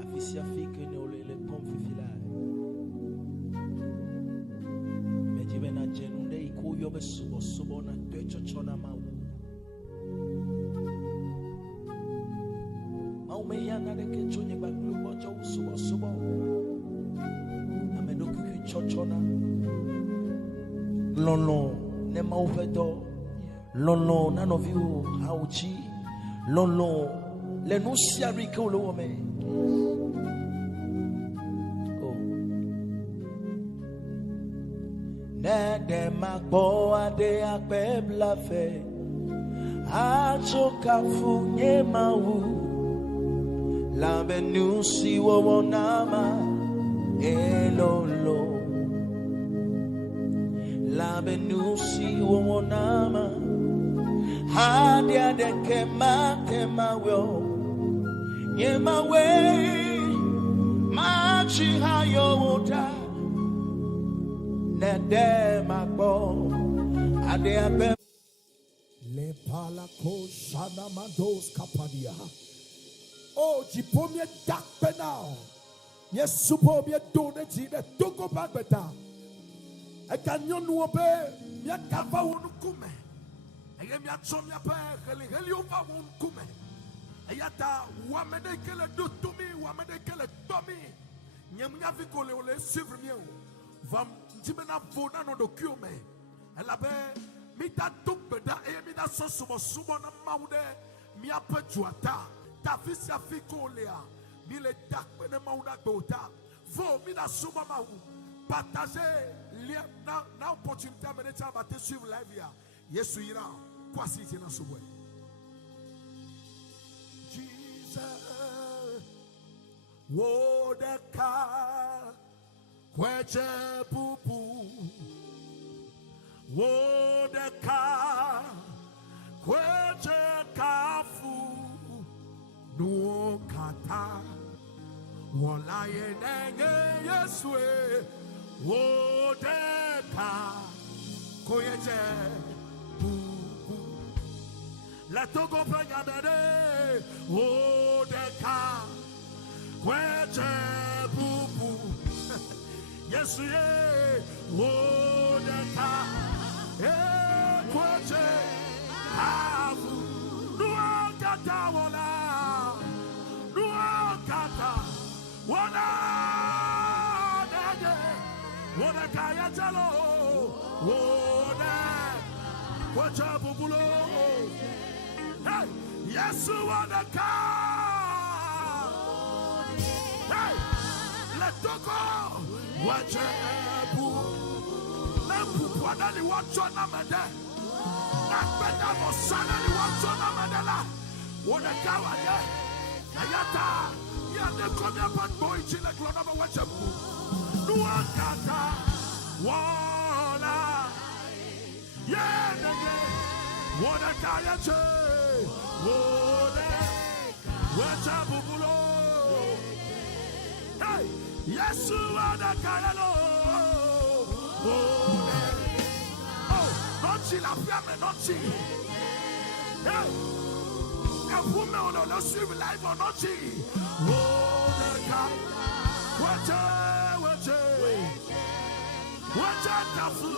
Afisia fike ne ole le pompe fila. Mejibe na jenunde iko yobe subo na techo chona mau. Maume yana de ke chonye baglu bojo subo. Amedoku ki chochona. Lolo ne mauvedo. Lolo nanoviu hauchi. Lolo le nusia riko lo me. Nede magbo ade akpebla fe achoka funye mawu lambe nusi wo nama elolo lambe nusi wo nama hadi ade kema wo yema we machi hayo uta nede magbo ade abe le pala ko shana mandos kapadia. Oh, jipomie dakpe now. Yes, supo me done jine toko bagbeta. E kanyon wobe me kava wonu kume. E me atsomia pe heli ova wonu kume. E yata wamede kele dutumi wamede kele tomi. Nyemnya vikole ole suivre mieux. Vam jimena vona no dokume. Elabe mi da tukbeda e mi da sosumo sumo na maude mi apejuata. Tafisia fikolea mi le dakpe ne mauda gbota. Vo mi da sumo mau. Partager lien na opportunité me de te suivre live ya. Yesu ira kwasi tina subwe. Jesus wodaka kweche pupu wodaka kweche kafu nuokata wala yenenge Yesue wodaka kweche pupu la togo panyadere wodaka kweche pupu Yesue wodaka kweche kafu nuokata wala Wona kaya jalo, wona kwacha bubulo. Hey, Yesu wona ka. Hey, letoko wacha bu. Na bubu adali wacha na mede. Na penda mosana ni wacha na medela. Wona kawa ye. Ayata, ya de komia pat boy chile klona ba wacha bu. Nuakata wala yenege wona kaya che wona wacha bubulo. Hey, Yesu wona kaya lo wona. Oh, nochi la fiamme nochi. Hey, and woman on the suivre live on nochi wona kaya wacha tafu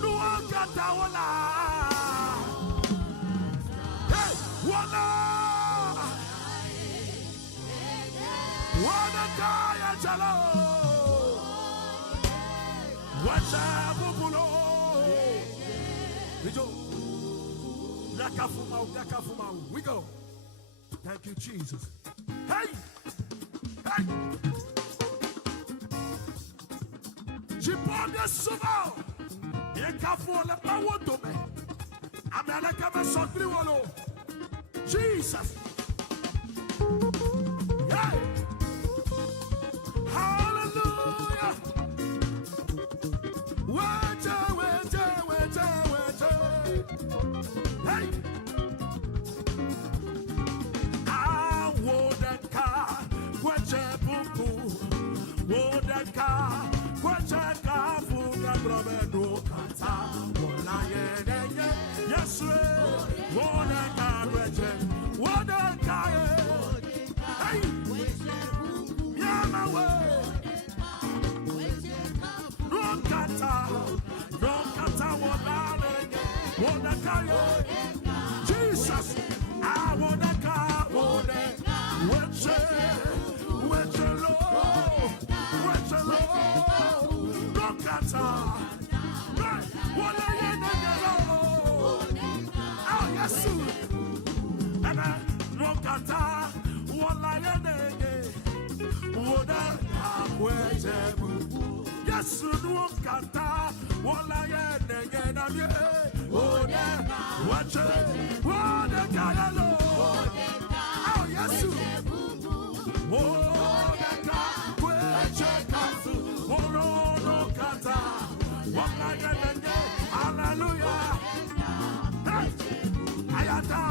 nuakata wala. Hey, wala wana kaya jalo wacha bubulo Vijo yakafuma we go. Thank you Jesus. Hey, hey. Jipone sumo yekafu le pawodome ameleka me sotri wolo Jesus. Hey, hallelujah. Wacha hey, I wodaka wacha bubu wodaka wacha kafu na bromeno kata wala yenenge Yesu Jesus, I wanna go, with the Lord, look at her. What are you doing? Oh, yes, and I look at her. What are you doing? What are you doing? Yes, look at her. What are you doing? Oh, yeah, watch it. What the guy alone. Oh, yes, oh, the guy, watch it. Oh, no, kata. What are you doing? Hallelujah. Ayata,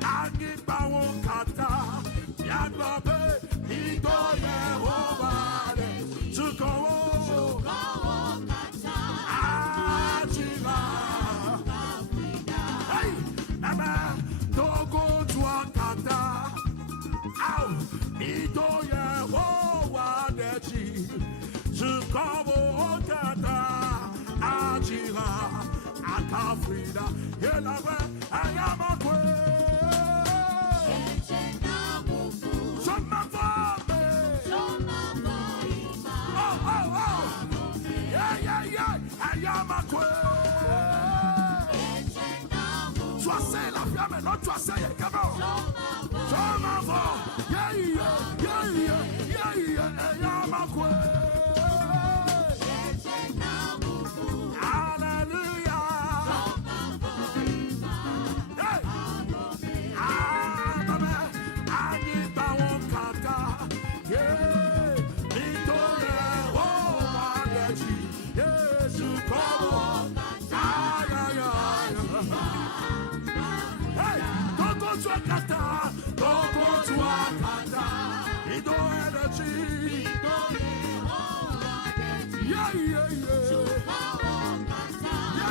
Agiba Kata, Yagbabe, Ito Yehovah, Tuko, Ajiva. Hey, Emma, Togo Tuakata, Ow, Ito Yehovah, Tuko, Kata, Ajiva, Akafrida, Yelava, I am a queen. I am a queen. Tu as say la femme, non, tu as say, come on. Yeah, I am a queen.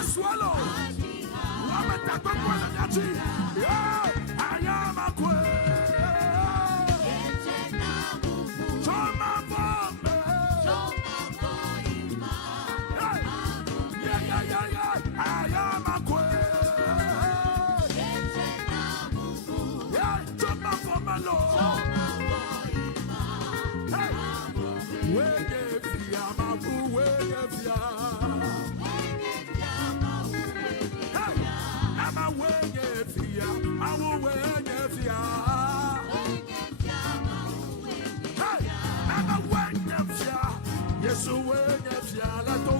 Swallow. Yeah, I am a queen. Yeah, I am a queen. Yeah, Joma for my Lord. Hey, where if you are my boo, where if you are. Yes, when if you let go.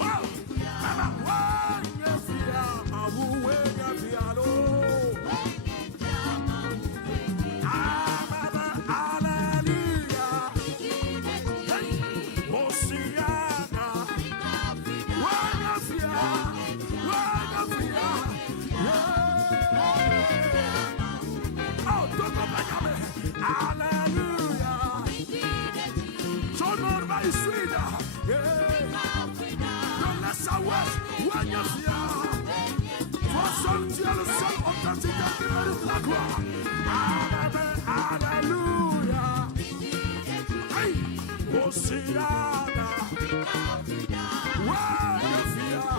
Wow, Mama, when if you are, when if you are, hallelujah. Oceana, when if you are, oh, don't go back at me. Hallelujah. So Lord, my sweeter, don't let us west when you're here. For some jealous son of the Tigger, hallelujah. Hey, Oceana, where you're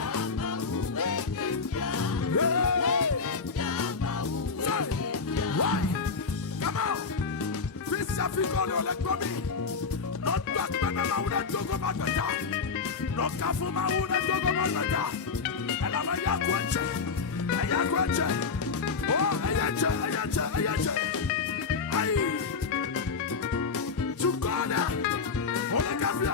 why? Come on. This is a figure like Bobby. Not back when I'm out to go back better. Not careful my own and go back better. And I'm a yaquacha. A yaquacha. Oh, a yacha. Aye. To Ghana. Olegafia.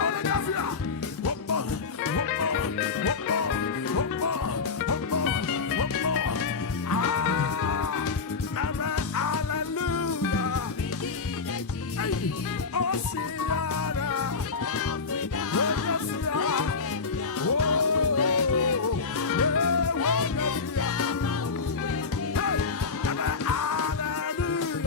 Hallelujah.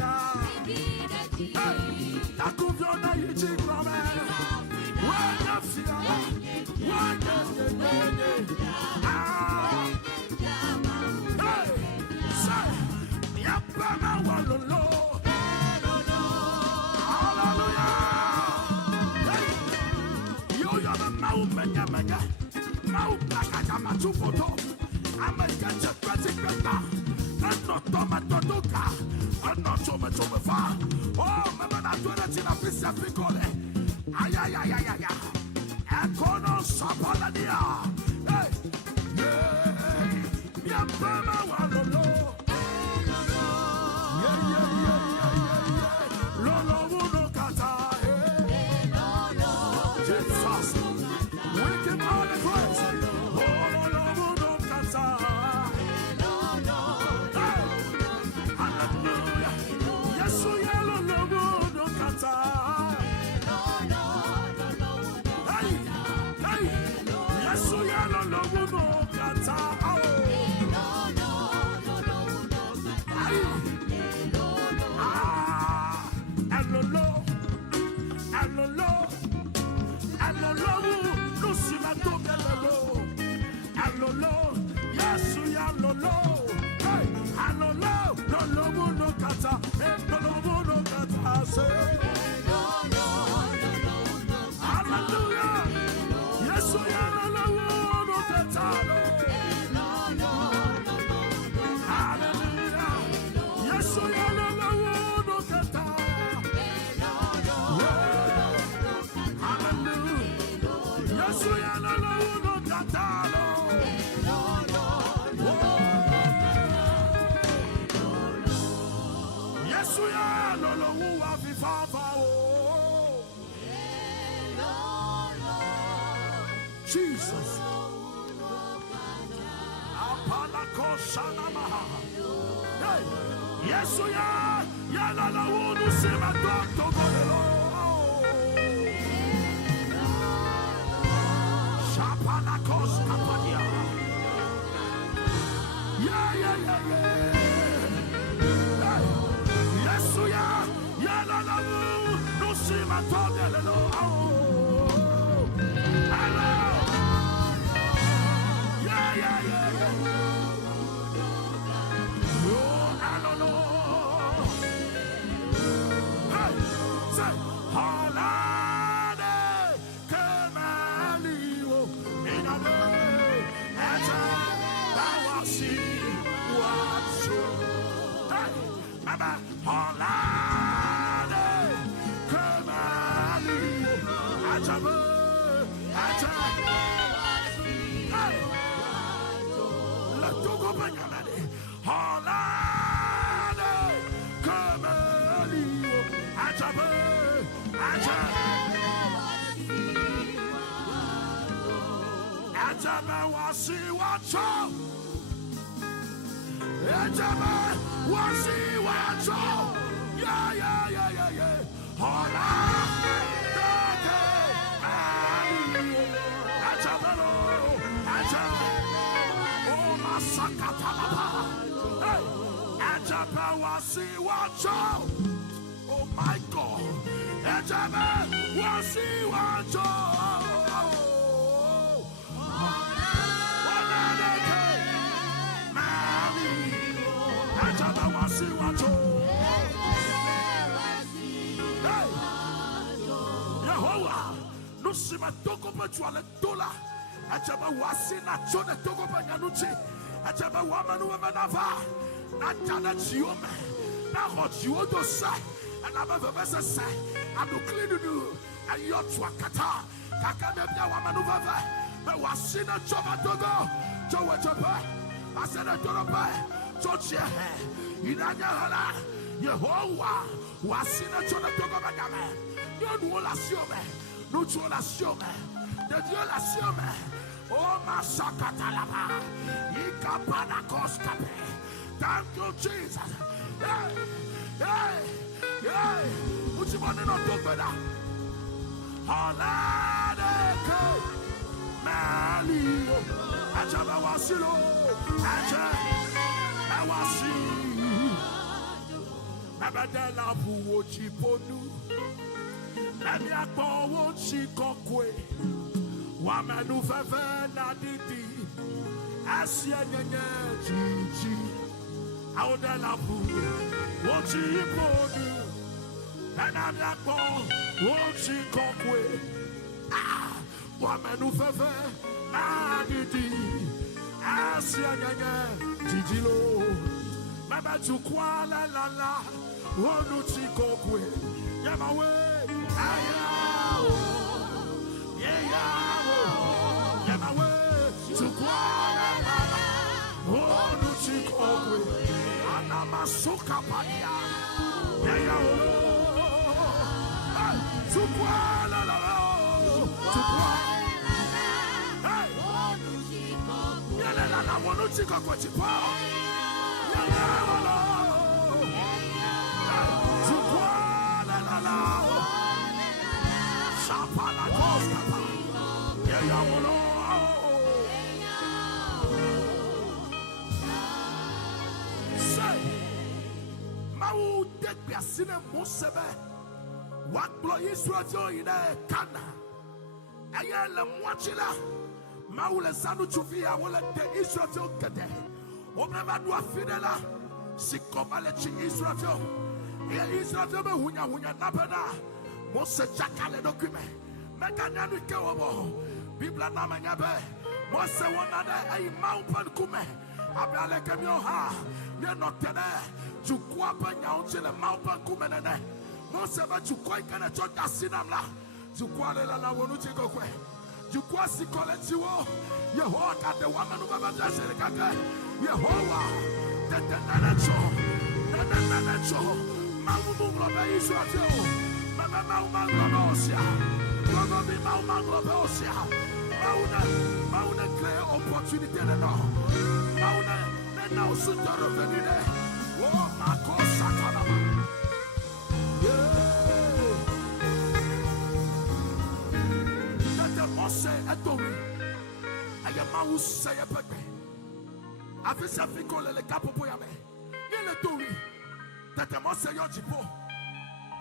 to photo. I'm a catch a president. I'm not tomato doka. I'm not tomato far. Oh, remember that to the Tina Pisa Picole. Ay, ay, ay, ay, ay, ay. Econo Sapaladia. Hey, yeah, yeah, Mama, one low. Yeah, yeah, yeah, yeah, yeah. Lolo, Wuno Kata. Jesus, we give all the praise. Oh, Lolo, Wuno Kata. Hallelujah. Yes, we are Lolo, Wuno Kata. Hey, hey. Yes, we are Lolo, Wuno Kata. Hallelujah. Yes, we are Jesus. Hey. Yes, we are. Yala wunu sema tonto godelo. Shapana koska padia. Yeah, yeah, yeah, yeah. Hey. Yes, we are. Yala wunu sema tonto godelo. Yeah, yeah, yeah, yeah, yeah. Oh my God. Yehovah, nous sommes toko petuale dola. Achaba wasi na chone toko penyanuchi. Achaba wamanu wamenava. Na jana chiome. Na rochio dosa. And I'm a vessel. I'm a clean do. And you're to a kata. Kakademia wamenuva. But wasi na choma togo. Joe chopa. I said a doroba. Jochia. Inanya hala. Yehovah. Wasi na chona togo bagame. Nous nous l'assure, de Dieu l'assure. Oh ma sakatalaba, ikapana koskape. Thank you, Jesus. Hey, hey, hey. Put your money on top of that. Haladeke, Mali, Ajaba wasilo, Ajaba wasi. Abadala buwo chiponu. Emi akpo chi kokwe wa manu fefe na didi asia nyenye chichi auda la bu wo chi ponu emi akpo chi kokwe wa manu fefe na didi Asianyanya, Jijilo, Mama Chukwala Lala, Wonu Chikokwe, Yamawe, Ayao, Yayao, Yamawe, Chukwala Lala, Wonu Chikokwe, Anamasuka Pania, Yayao, Chukwala Lala, Chukwala. I want to take a question. Say, Mau take me a sinner, Mosebe. What blow is what you're in a canna? I am watching. Maule sanu chufia wala te Israel kete. Omema dua fidela. Sikomale chi Israel. Ya Israel me hunya napena. Mose chakale dokume. Mekanya nuke wobo. Bibla na manyabe. Mose wanade ay maupan kume. Abale kemyo ha. Ye notene. Chukwa pa nyaunchile maupan kume nene. Mose ba chukwa ikane choka sinamla. Chukwa lela la wonu chiko kwe. You quasi collect you all. Yehovah, the woman who ever does it. Yehovah, the natural. Mamu Globe Israel. Mama Globosia. Globe Mama Globosia. Mauna clear opportunity. Mauna, then now soon to revenue. Oh, Marco Satanama. Say Etomi, I am Maus say a pepe. I feel something called a capopoyame. Near Etomi, that I must say your jipo.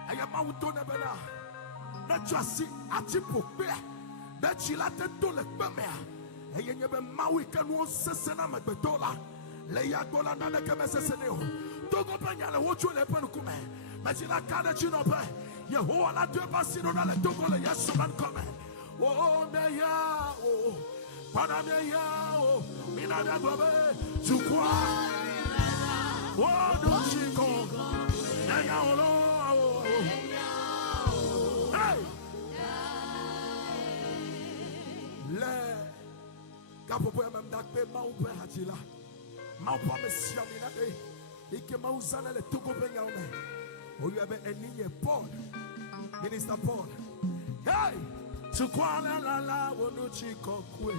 I am Mautona Bella. That just see a jipo bear. That she let the dollar bemea. And you never Maui can want Sesana Macbedola. Leia Gola Nana Cameseneo. Togo Panyala, what you let Penukume. Magina Kana Chinope. Yehoah, I do a Basino, and Togo, yes, man come. Oh, meya, oh, panameya, oh, minada gobe, chukwa, oh, duchiko, meya, oh, hey, le, kapopo ya memdakbe maupe hatila, maupa mesiamina ike mausana le tuko penyaume, oh, you have a ninye Paul, Minister Paul, hey. Tukwana la la wonu chiko kwe.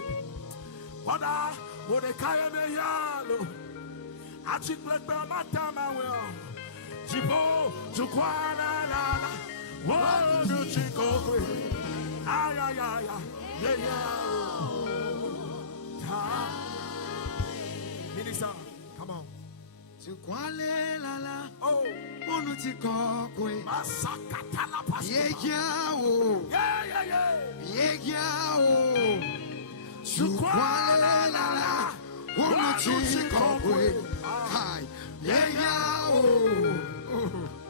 Wada wode kaya me yalo. Achik black bell matama well. Jibo tukwana la la wonu chiko kwe. Ay ay ay ay yeah. Minister, come on. Tukwale la la. Oh. Wonu chiko kwe. Masaka tala pastor. Yeah oh. Yeah. Oh. Tukwale la la. Wonu chiko kwe. Hi. Yeah oh.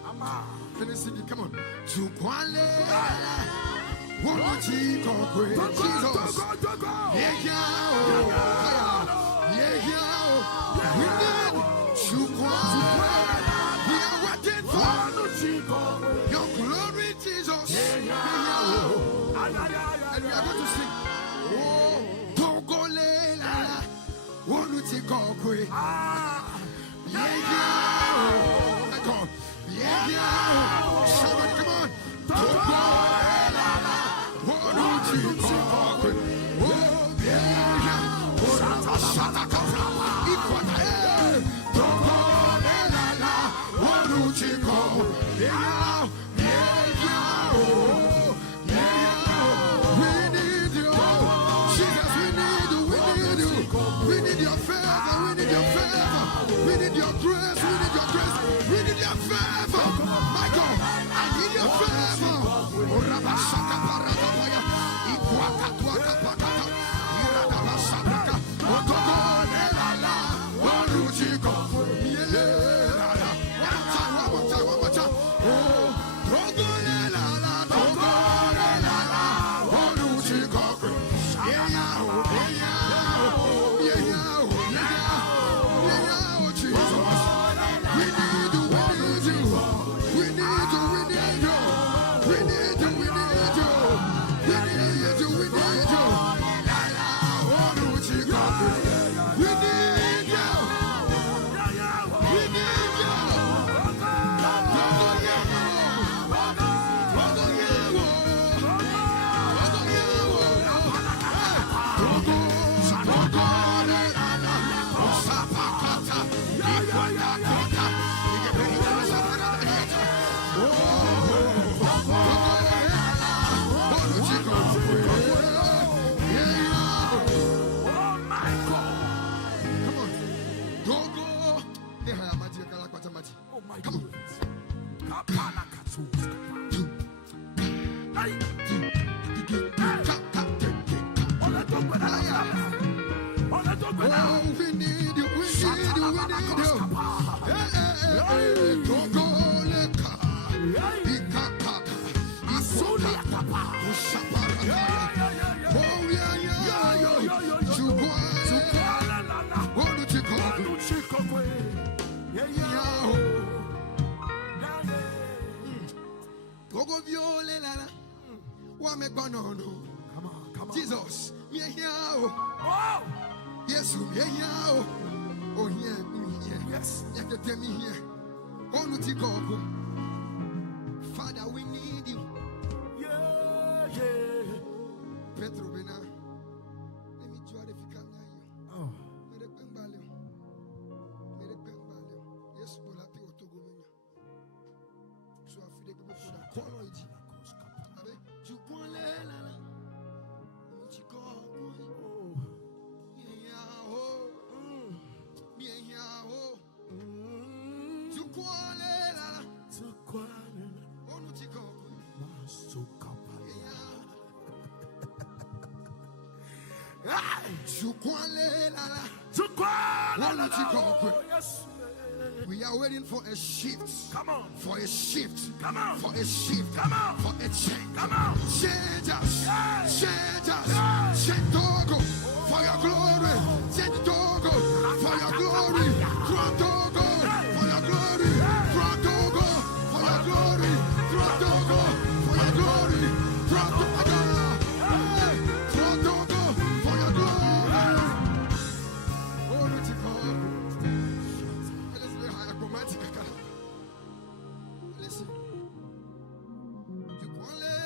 Ama. Finish it. Come on. Tukwale la la. Wonu chiko kwe. Jesus. Yeah oh. Yeah oh. We need Tukwale. We are waiting for your glory, Jesus. And we are going to sing. Oh, Togole la la, Woluti Kokwe. My God, somebody come on. Togole la la, Woluti Kokwe. Oh yeah, Shata Kapra, Ikwata. Togole la la, Woluti Kokwe. Yeah. We need your favor, we need your favor, we need your grace, we need your grace, we need your favor. My God, I need your favor. Rabashaka parakapaya, ikwakatwaka pakata, iradabashaka, otogone la la, oruchiko, yeah, one more time. Oh, togone la la, oruchiko, yeah. Jesus, me here. Yes, me here. Oh, here, yes, you can tell me here. Oh, Father, we need you. Yeah. Petro Bena, let me try if you can hear you. Oh, yes, but I feel to go. So I feel the people that call it. We are waiting for a shift. Come on. For a shift. Come on. For a shift. Come on. For a change. Come on. Change us. Change us. Change Togo for your glory. Change Togo for your glory. Through Togo for your glory. Through Togo for your glory. Through Togo for your glory. Through Togo. Through Togo for your glory. Oh, let's go. Listen. Oh,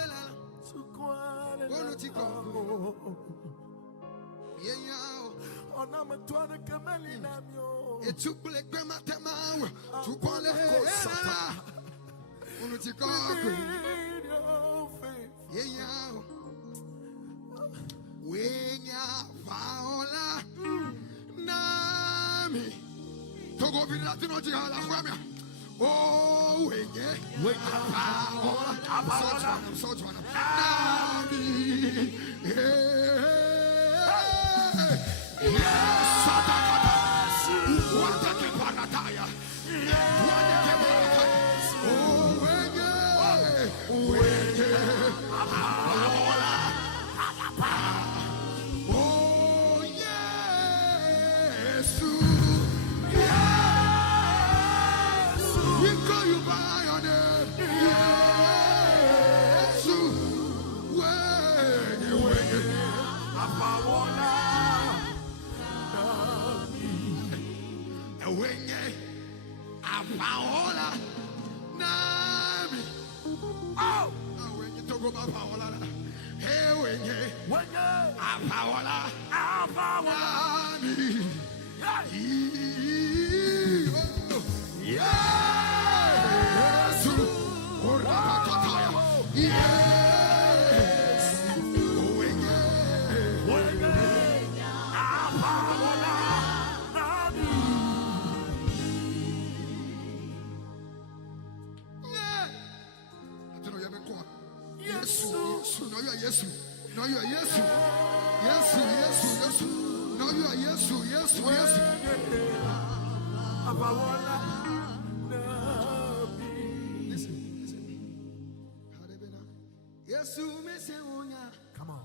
come on.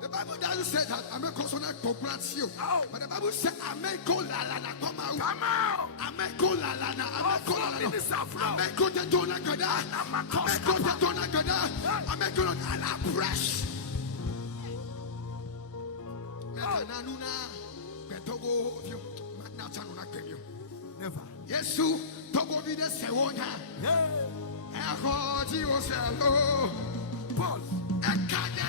The Bible doesn't say that Amen consonant congrats you. But the Bible says Amen go la la na come out. Come out. Amen go la la na. Amen go la la. Amen go te dona gada. Amen go te dona gada. Amen go la la press. Mekana nuna. Betogo you. Magna chanuna kenyu. Never. Yesu togo vide se wonya. Echo Jesus hello. Paul. Ekanya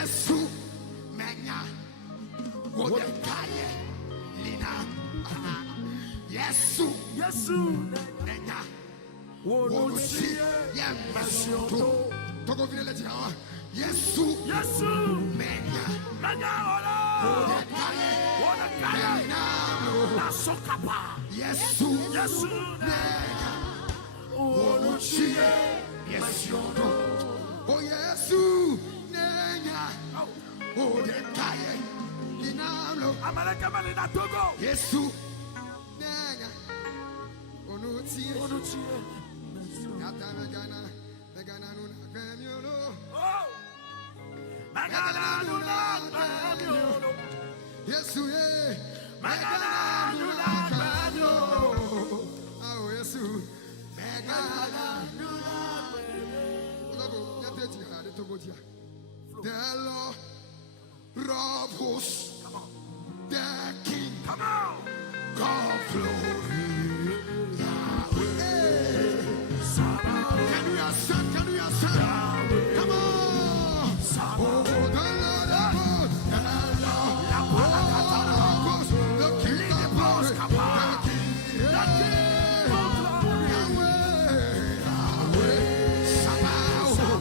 Yesu menya wodekaye lina Yesu menya wonusi yemesioto togo vile le tiawa Yesu menya wodekaye lina nasokapa Yesu menya wonusi yemesioto oh Yesu oh, the Kaya, Linalo, America, Togo, Yesu, Nanga, Onuti, Yatamagana, the Gananuna, Gamulo, Magananuna, Yesu, Magananuna, oh, Yesu, Magananuna, the Lord Robus, the King, come on, God glory, Yahweh. Can we ascend? Can we ascend? Come on, oh the Lord of hosts, the King of glory, the King of glory, Yahweh, Sabaoth,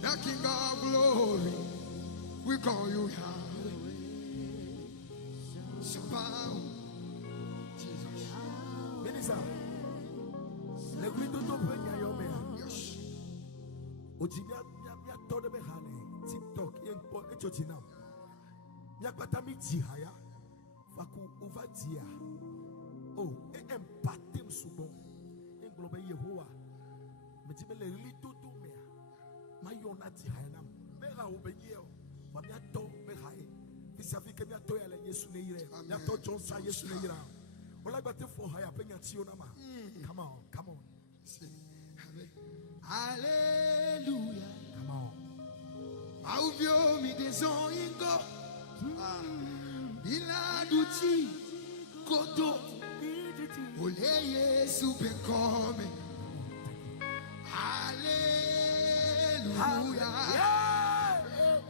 the King of glory. We call you Yahweh. Shabbat. Jesus. Minister, le guido to penya yo me. Yes. Ojimia mia to de be hane. TikTok yen po echochina. Mia kwata mi jihaya. Faku uvatia. Oh, empatim subo. Englobe Yehowa. Metibele lito to me. Mayona jihaya. Mera obeyeo. Mia to be hae. Isafi mia to yale Yesu ne yire. Mia to Johnson Yesu ne yire. Ola gbate for haya penya ti ona ma. Come on, come on. Hallelujah. Come on. Auvio mi desoingo. Bila duchi koto. Oleye super come. Hallelujah.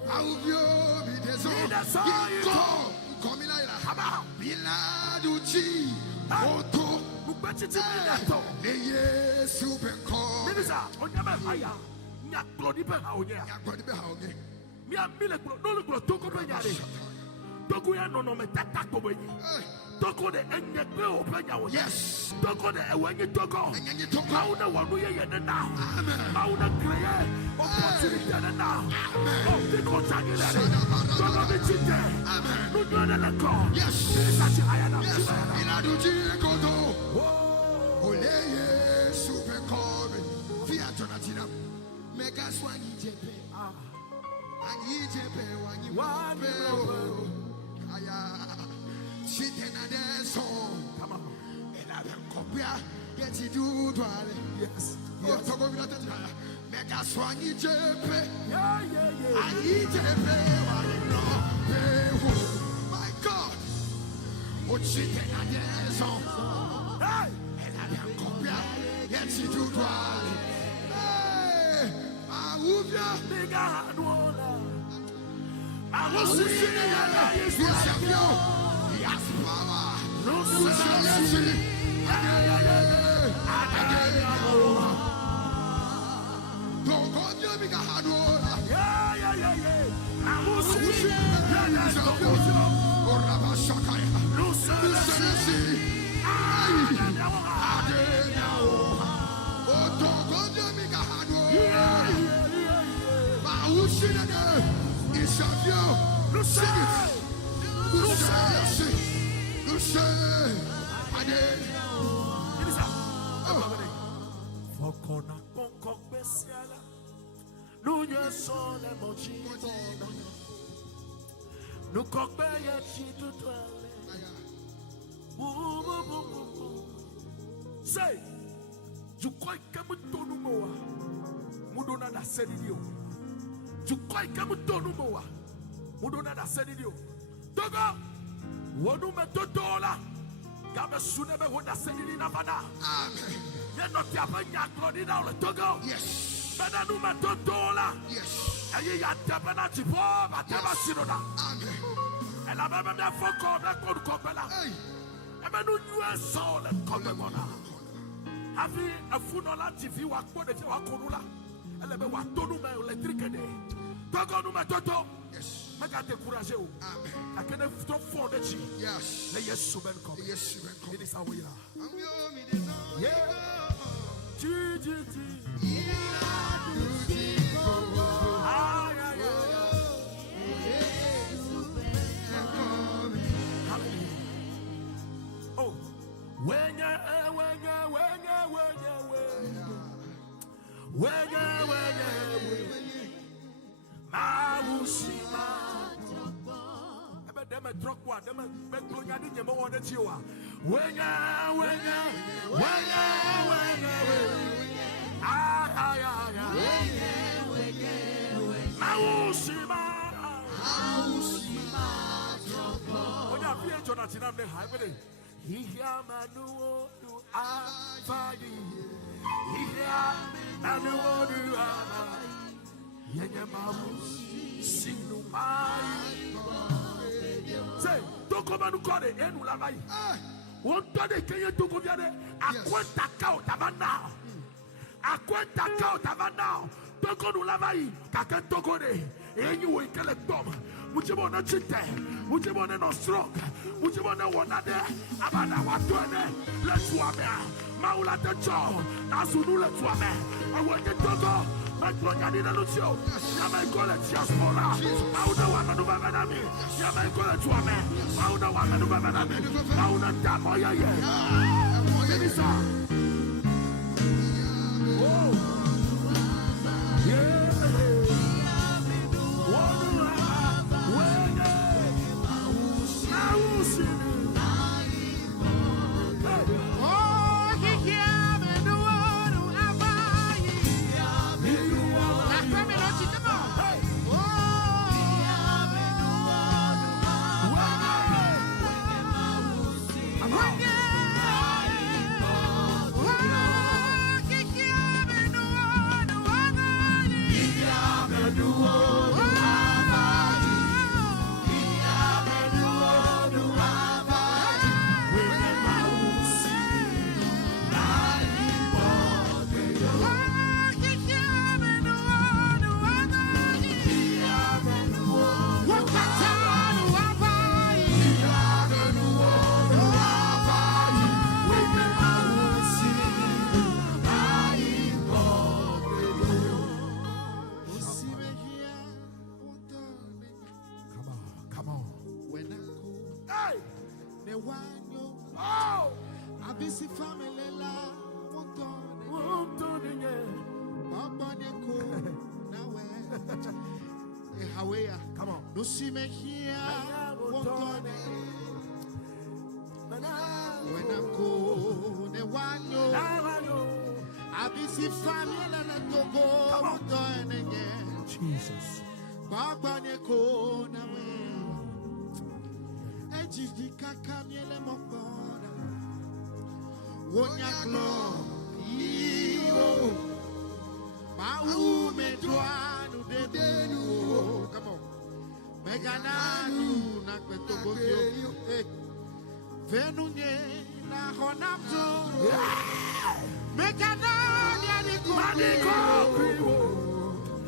Auvio mi desoingo. Come in la. Bila duchi koto. Oleye super come. Minister, onyama haya. Nya glodi be ha onya. Mi amile no lo toko be nyare. Toko ya no me tata ko be yi. Toko de enye pe o be nya wo. Yes. Toko de ewenye toko. Enye toko. Ma una wonu ye ye na. Amen. Ma una kreye. Opportunity na na. Oh, tiko tagile. Toko be chite. Amen. No do na ko. Yes. Sati ayana. Yes. Bila duchi koto. Oleye super come. Fiat natina. Mega swangi jepe. Anyi jepe wanyi wape. Aya. Shitena deso. Come on. Ela ben kopia. Get you do dwale. Yes. Oh, togo vila tetra. Mega swangi jepe. Yeah. Anyi jepe wanyi no pe. My God. Oh, shitena deso. Hey. Ela ben kopia. Get you do dwale. Bigger Anuola. I was He has power. no say, you quite come to no more. Mudona da said you. You quite come to no more. Mudona da said you. Togo, Wonu Metodola. Gabe Sunebe would have said it in Havana. Amen. You're not Yapanya Claudina or Togo. Yes. Benanu Metodola. Yes. And you had Tabanachi Bob at Tabasinoda. Amen. And I remember that for call that called Copella. Hey. And I knew you saw that Copella. Having a funeral TV work for the Corula. And I want to do my electric day. Togo no Matoto. Yes. I got the courage. Amen. I can have to for the G. Yes. Let yes, Suben come. Yes, you will It is how we are. come. Yeah. Oh, when you say, don't come and call it. One day, can you do good? I quit the count of now. I quit the count of now. Toko nous lavaï, kaka toko ne, et you will kill a bomb. Mujibona chite, Mujibona no strong, Mujibona wanade, Abana watone, let's wame, Maula de Joe, Nasunu let's wame, I want the Togo, my Gloria Lucio, Yamaikola Diaspora, Auda Wamanuva Manami, Yamaikola Tuame, Auda Wamanuva Manami, Auda Damoya, Elisa. Come on. No see me here. When I go, the one you. I be see family and to go. Jesus. Baba ne ko na we. Ejidi kaka miele mokona. Wonya klo. Iyo. Mau me doanu de nu. Come on. Megananu na kwetogo yo. Venunye na honapto. Megananu ya niko.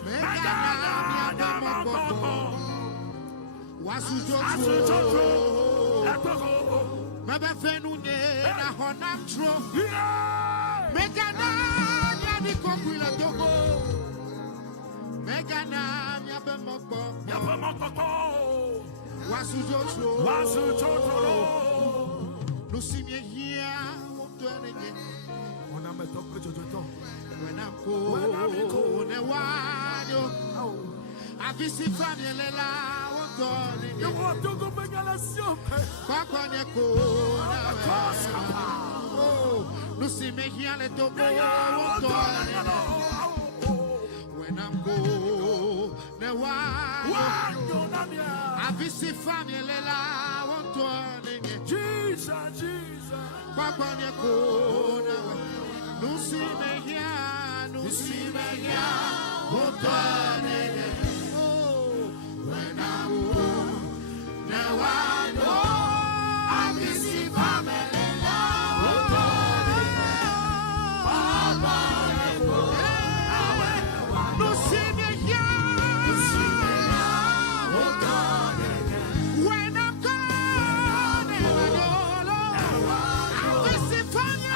Megananu ya moko. Wasujojo. Mebe venunye na honapto. Megananu ya niko kwila togo. Megananu ya bemoko. Wasujojo. No see me here, won't do anything. When I'm cold, ne wado. I visit family, won't do anything. You want to go back on a show? Back on your cold. No see me here, let go, won't do anything. When I'm cold, ne wado. I visit family, won't do anything. Jesus. Papa Nyakona, no see me here, what when I'm now I know I'm busy family. No see me here, when I'm gone, I'm busy family.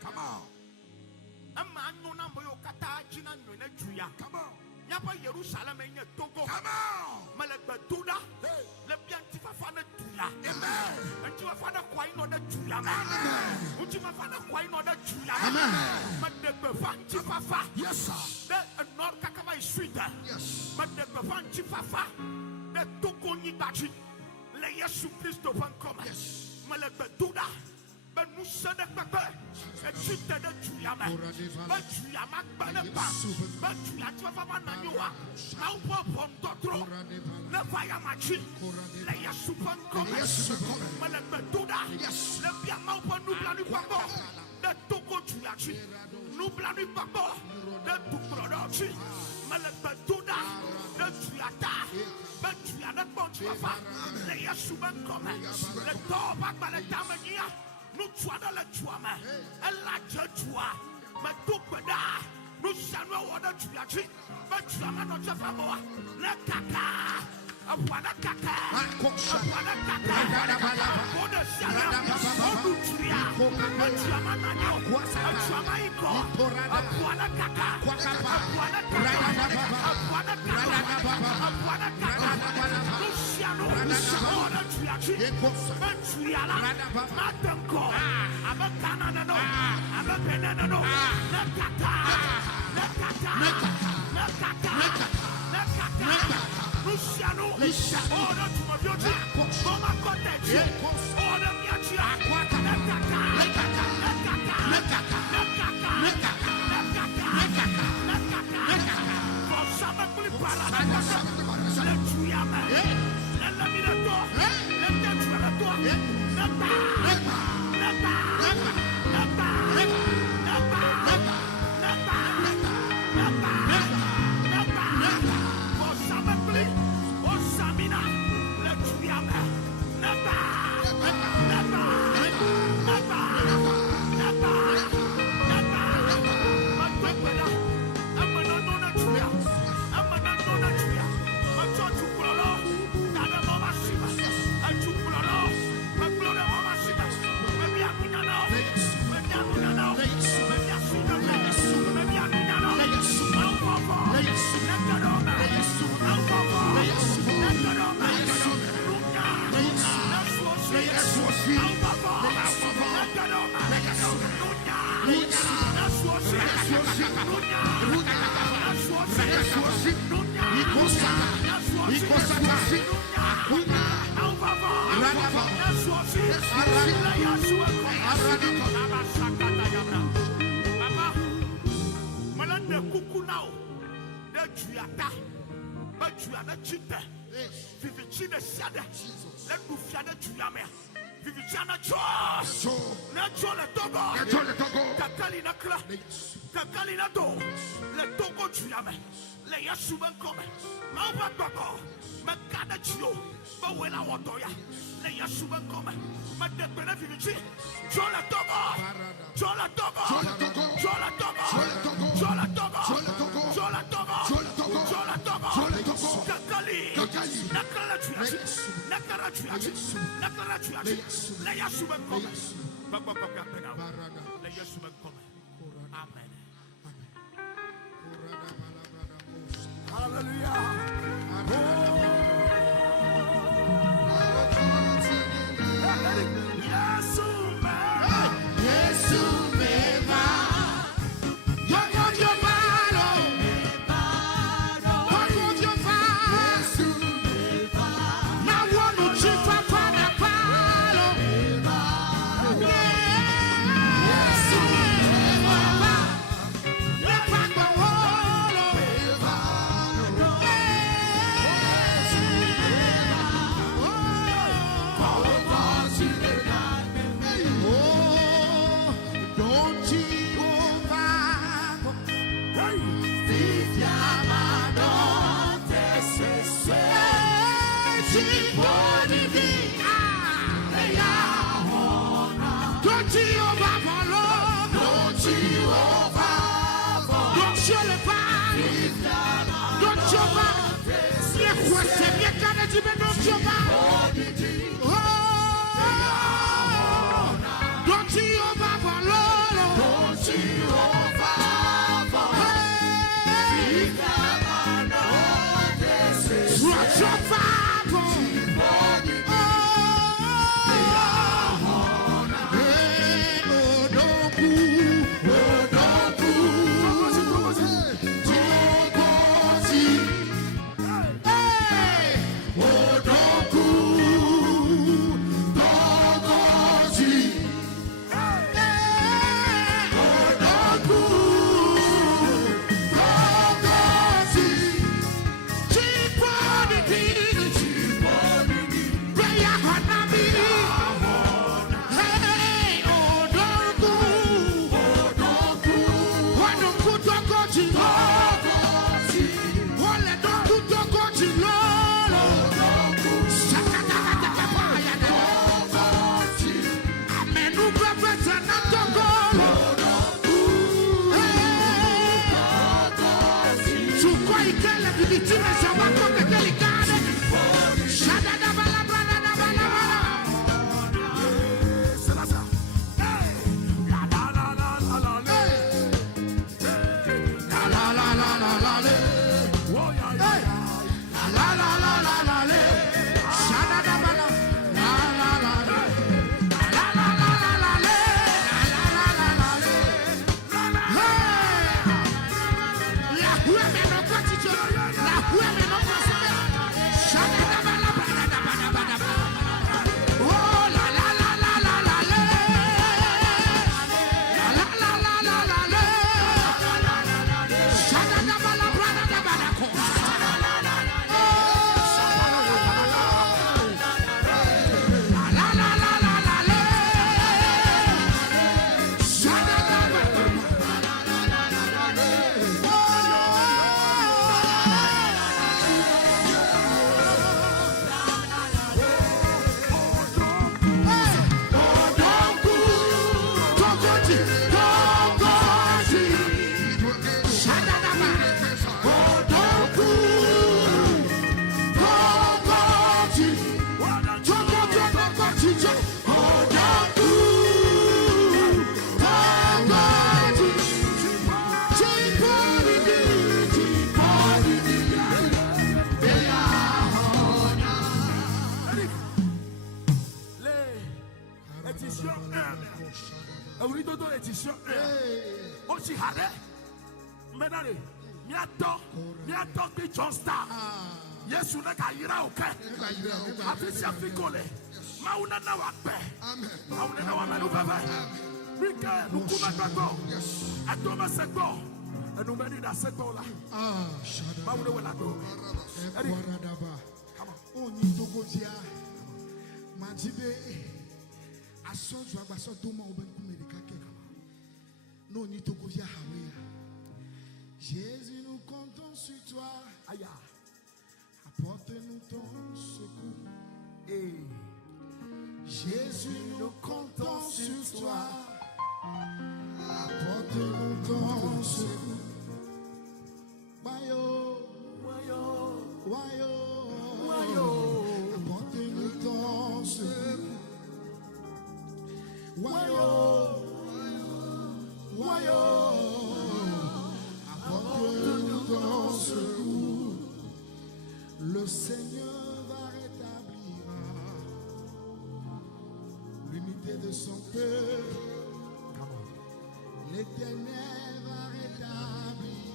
Come on. Come on. Yapa Jerusalem in Togo. Come on. Malabatuda. Lebian Tifafana Tula. Amen. And you have found a quine on the Tula. Amen. Would you have found a quine on the Tula? Amen. But the Bafan Tifafa. Yes, sir. The North Kakama is sweeter. Yes. But the Bafan Tifafa. The Togo Nibachi. Leia Suplisto Pancoma. Yes. Malabatuda. But Musa de Papa. A cheater the Tuyama. But Tuyama Banapa. But Tuyama Nanua. Now Pop Totro. The Fire Machi. Leia Supan Yes. Malabatuda. Yes. Le Piamapa Nublani Papa. The Togo Tuyachi. Nublani Papa. The Tuprodochi. Malabatuda. The Tuyata. But Tuyana Ponchapa. Leia Suban Come. The door back by the Tamania. No chwana la chwama, ella judgua, my tukada, no shano order to yachi, but chama no chafamoa, la kaka, Vicine, siamo a come delicate. Menare, miato ki John Star. Yesu na ka yira oke. Afisia fikole. Mauna na wakpe. Mauna na wamenu bebe. Rike nukuma gbagbo. Atoma sekbo. Enumeni na sekbo la. Mauna wela go. Oni tokozia. Majibe. Asojo agbaso doma obenku medika ke. No ni tokozia hawe. Jésus, nous comptons sur toi. Aya. Apporte-nous ton secours. Jésus, nous comptons sur toi. Apporte-nous ton secours. Wayo, wayo, wayo, wayo. Apporte-nous ton secours. Wayo, wayo. Apporte-nous ton secours. Le Seigneur va rétablir l'unité de son peuple. L'Éternel va rétablir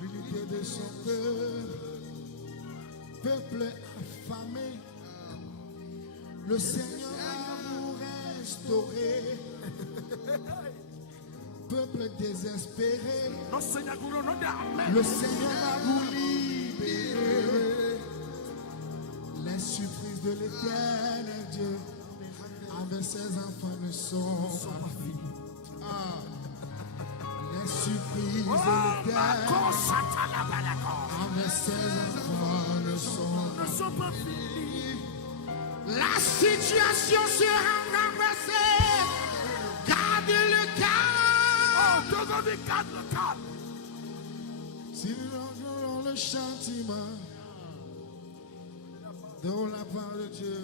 l'unité de son peuple. Peuple affamé, le Seigneur va vous restaurer. Peuple désespéré, le Seigneur va vous libérer. Les surprises de l'Éternel Dieu avec ses enfants ne sont pas finies. Les surprises de l'Éternel avec ses enfants ne sont pas finies. La situation sera renversée. Gardez le calme. Si nous endurons le châtiment dans la part de Dieu,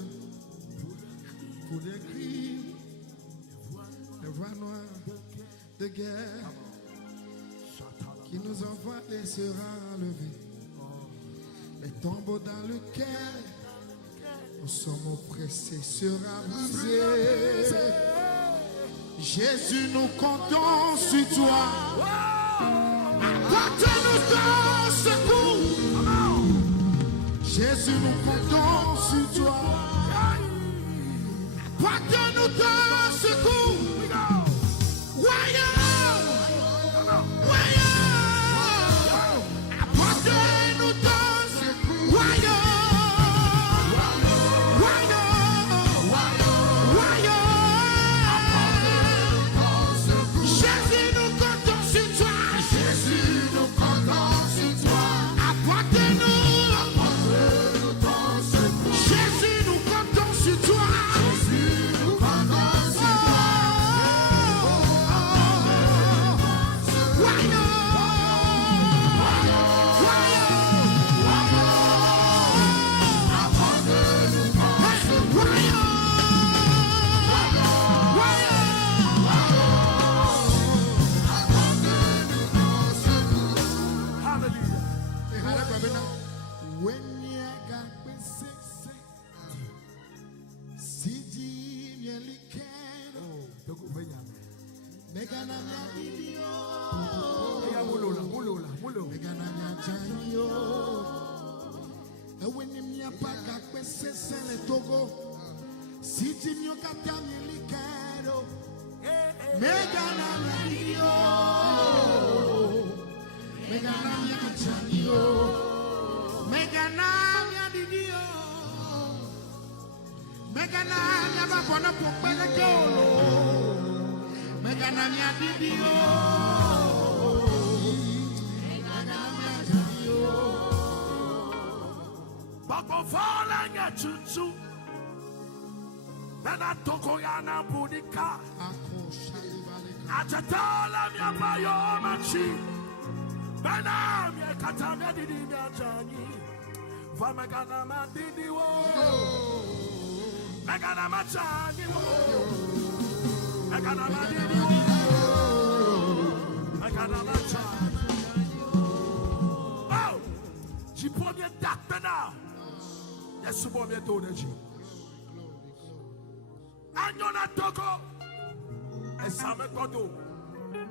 pour les cris, les voix noires de guerre qui nous envoient les sera enlevés, les tombeaux dans lequel nous sommes oppressés sera brisé. Jésus, nous comptons sur toi. Apporte-nous ton secours. Jésus, nous comptons sur toi. Apporte-nous ton secours. Voyons, voyons. Apporte-nous ton secours. Voyons.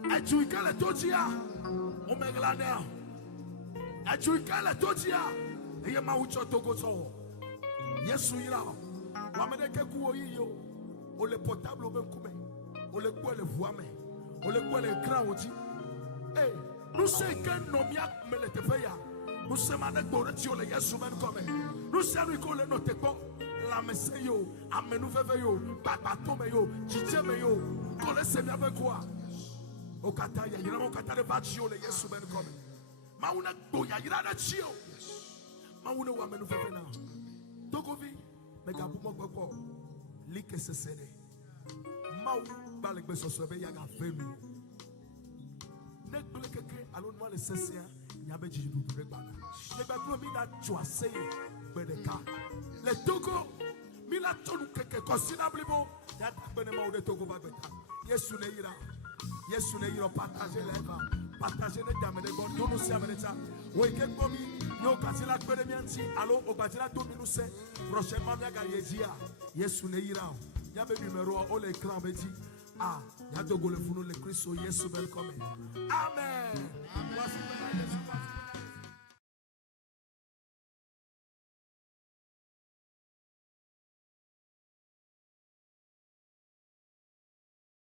Ejuikele tochia. Omeglana. Ejuikele tochia. Eyema ucho togoso. Yesu ira. Wamedeke kuoyi yo. Ole portable obenkume. Ole kwele vuame. Ole kwele ekran oji. Eh, nous c'est qu'un nomia meletefeya. Nous sommes avec Boretio le Yesu ben comme. Nous sommes avec le notepo. La meseyo, amenu veveyo, babatomeyo, chichemeyo. Kole semi avec quoi? O kataya, yina mo katale batio le Yesu ben comme. Mauna goya yina na chio. Mauna wa menu vevena. Togovi, megabu mo gbogbo. Like sesene. Mau balek besosobe yaga femi. Nek blekeke alon mo le sesia. Yabe jiji du bana. Nek ba mi na choase bedeka. Le Togo mi la tonu keke considerablement. Ya bene mo de Togo ba beta. Yesu ne ira. Yesu ne ira partager l'eva. Partager ne damene bon dono se ameneta. O eke bomi yo katila bene mi anti alo o batila do mi nu se. Prochainement mi aga yejia. Yesu ne ira. Yabe numéro o le écran be dit. Ah, ya dogo le funu le Christ Yesu welcome. Amen.